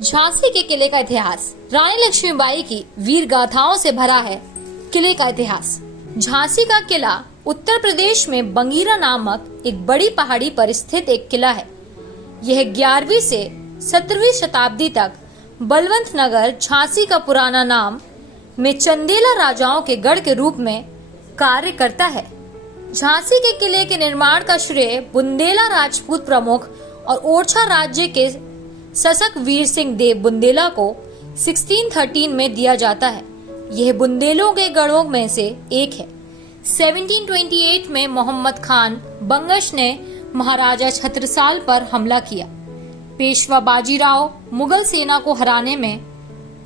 झांसी के किले का इतिहास। रानी लक्ष्मीबाई की वीर गाथाओं से भरा है किले का इतिहास। झांसी का किला उत्तर प्रदेश में बंगीरा नामक एक बड़ी पहाड़ी पर स्थित एक किला है। यह 11वीं से 17वीं शताब्दी तक बलवंत नगर झांसी का पुराना नाम में चंदेला राजाओं के गढ़ के रूप में कार्य करता है। झांसी के किले के निर्माण का श्रेय बुंदेला राजपूत प्रमुख और ओरछा राज्य के शासक वीर सिंह देव बुंदेला को 1613 में दिया जाता है। यह बुंदेलों के गढ़ों में से एक है। 1728 में मोहम्मद खान बंगश ने महाराजा छत्रसाल पर हमला किया। पेशवा बाजीराव मुगल सेना को हराने में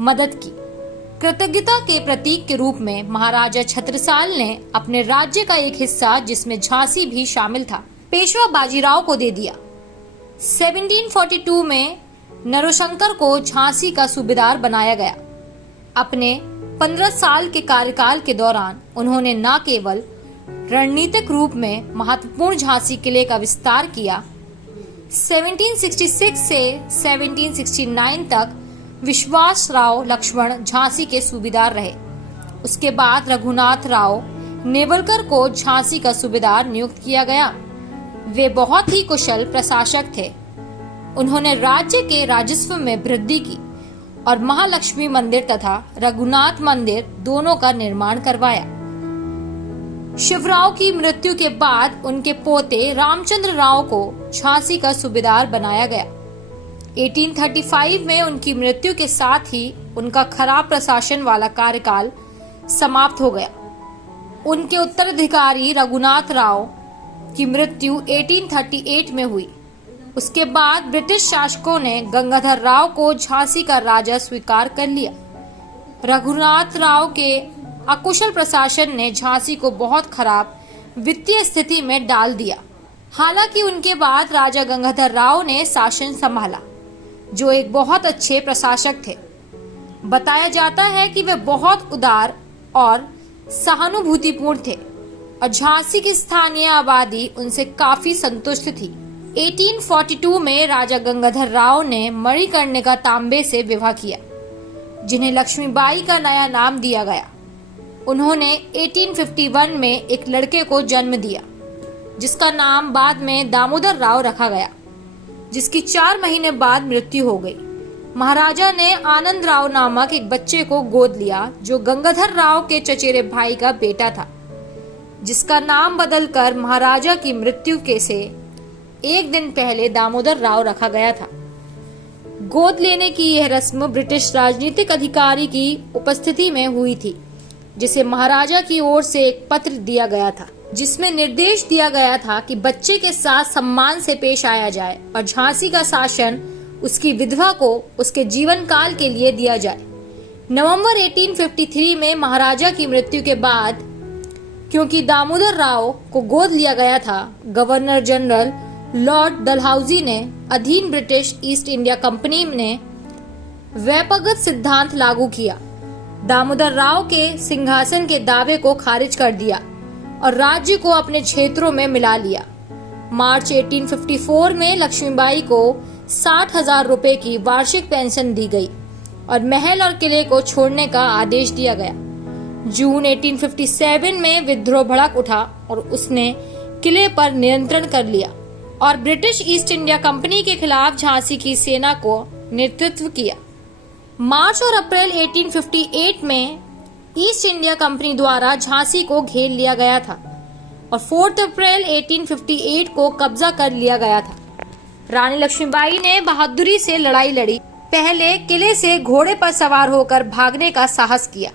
मदद की। कृतज्ञता के प्रतीक के रूप में महाराजा छत्रसाल ने अपने राज्य का एक हिस्सा, जिसमें झांसी भी शामिल था, पेशवा बाजीराव को दे दिया। 1742 में नरोशंकर को झांसी का सूबेदार बनाया गया। अपने 15 साल के कार्यकाल के दौरान उन्होंने न केवल रणनीतिक रूप में महत्वपूर्ण झांसी किले का विस्तार किया। 1766 से 1769 तक विश्वास राव लक्ष्मण झांसी के सूबेदार रहे। उसके बाद रघुनाथ राव नेवलकर को झांसी का सूबेदार नियुक्त किया गया। वे बहुत ही कुशल प्रशासक थे। उन्होंने राज्य के राजस्व में वृद्धि की और महालक्ष्मी मंदिर तथा रघुनाथ मंदिर दोनों का निर्माण करवाया। शिवराव की मृत्यु के बाद उनके पोते रामचंद्र राव को झांसी का सूबेदार बनाया गया। 1835 में उनकी मृत्यु के साथ ही उनका खराब प्रशासन वाला कार्यकाल समाप्त हो गया। उनके उत्तराधिकारी रघुनाथ राव की मृत्यु 1838 में हुई। उसके बाद ब्रिटिश शासकों ने गंगाधर राव को झांसी का राजा स्वीकार कर लिया। रघुनाथ राव के अकुशल प्रशासन ने झांसी को बहुत खराब वित्तीय स्थिति में डाल दिया। हालांकि उनके बाद राजा गंगाधर राव ने शासन संभाला, जो एक बहुत अच्छे प्रशासक थे। बताया जाता है कि वे बहुत उदार और सहानुभूतिपूर्ण थे और झांसी की स्थानीय आबादी उनसे काफी संतुष्ट थी। 1842 में राजा गंगाधर राव ने मणिकर्णिका तांबे से विवाह किया, जिन्हें लक्ष्मीबाई का नया नाम दिया गया। उन्होंने 1851 में एक लड़के को जन्म दिया, जिसका नाम बाद में दामोदर राव रखा गया, जिसकी 4 महीने बाद मृत्यु हो गई। महाराजा ने आनंद राव नामक एक बच्चे को गोद लिया, जो गंगाधर राव के चचेरे भाई का बेटा था, जिसका नाम बदलकर महाराजा की मृत्यु के से एक दिन पहले दामोदर राव रखा गया था। गोद लेने की यह रस्म ब्रिटिश राजनीतिक अधिकारी की उपस्थिति में हुई थी, जिसे महाराजा की ओर से एक पत्र दिया गया था, जिसमें निर्देश दिया गया था कि बच्चे के साथ सम्मान से पेश आया जाए और झांसी का शासन उसकी विधवा को उसके जीवन काल के लिए दिया जाए। नवंबर 1853 में महाराजा की मृत्यु के बाद, क्योंकि दामोदर राव को गोद लिया गया था, गवर्नर जनरल लॉर्ड डलहौजी ने अधीन ब्रिटिश ईस्ट इंडिया कंपनी ने व्यापक सिद्धांत लागू किया। दामोदर राव के सिंहासन के दावे को खारिज कर दिया और राज्य को अपने क्षेत्रों में मिला लिया। मार्च 1854 में लक्ष्मीबाई को 60,000 रुपए की वार्षिक पेंशन दी गई और महल और किले को छोड़ने का आदेश दिया गया। जून 1857 में विद्रोह भड़क उठा और उसने किले पर नियंत्रण कर लिया और ब्रिटिश ईस्ट इंडिया कंपनी के खिलाफ झांसी की सेना को नेतृत्व किया। मार्च और अप्रैल 1858 में ईस्ट इंडिया कंपनी द्वारा झांसी को घेर लिया गया था और 4 अप्रैल 1858 को कब्जा कर लिया गया था। रानी लक्ष्मीबाई ने बहादुरी से लड़ाई लड़ी। पहले किले से घोड़े पर सवार होकर भागने का साहस किया।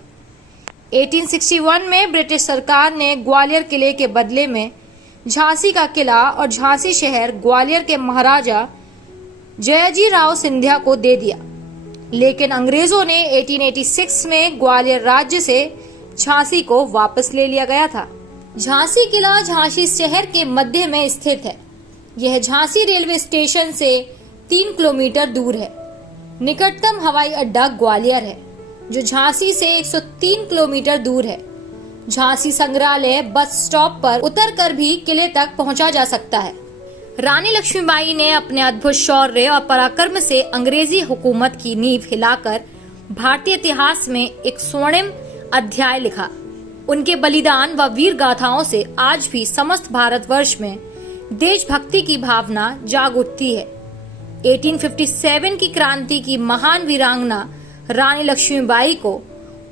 1861 में ब्रिटिश सरकार ने ग्वालियर किले के बदले में झांसी का किला और झांसी शहर ग्वालियर के महाराजा जयाजी राव सिंधिया को दे दिया। लेकिन अंग्रेजों ने 1886 में ग्वालियर राज्य से झांसी को वापस ले लिया गया था। झांसी किला झांसी शहर के मध्य में स्थित है। यह झांसी रेलवे स्टेशन से 3 किलोमीटर दूर है। निकटतम हवाई अड्डा ग्वालियर है, जो झांसी से 103 किलोमीटर दूर है। झांसी संग्रहालय बस स्टॉप पर उतरकर भी किले तक पहुंचा जा सकता है। रानी लक्ष्मीबाई ने अपने अद्भुत शौर्य और पराक्रम से अंग्रेजी हुकूमत की नींव हिलाकर भारतीय इतिहास में एक स्वर्णिम अध्याय लिखा। उनके बलिदान व वीर गाथाओं से आज भी समस्त भारतवर्ष में देशभक्ति की भावना जाग उठती है। 1857 की क्रांति की महान वीरांगना रानी लक्ष्मीबाई को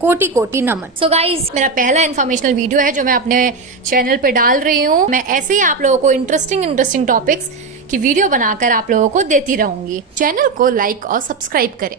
कोटि कोटि नमन। सो गाइज, मेरा पहला इन्फॉर्मेशनल वीडियो है जो मैं अपने चैनल पे डाल रही हूँ। मैं ऐसे ही आप लोगों को इंटरेस्टिंग टॉपिक्स की वीडियो बनाकर आप लोगों को देती रहूंगी। चैनल को लाइक और सब्सक्राइब करें।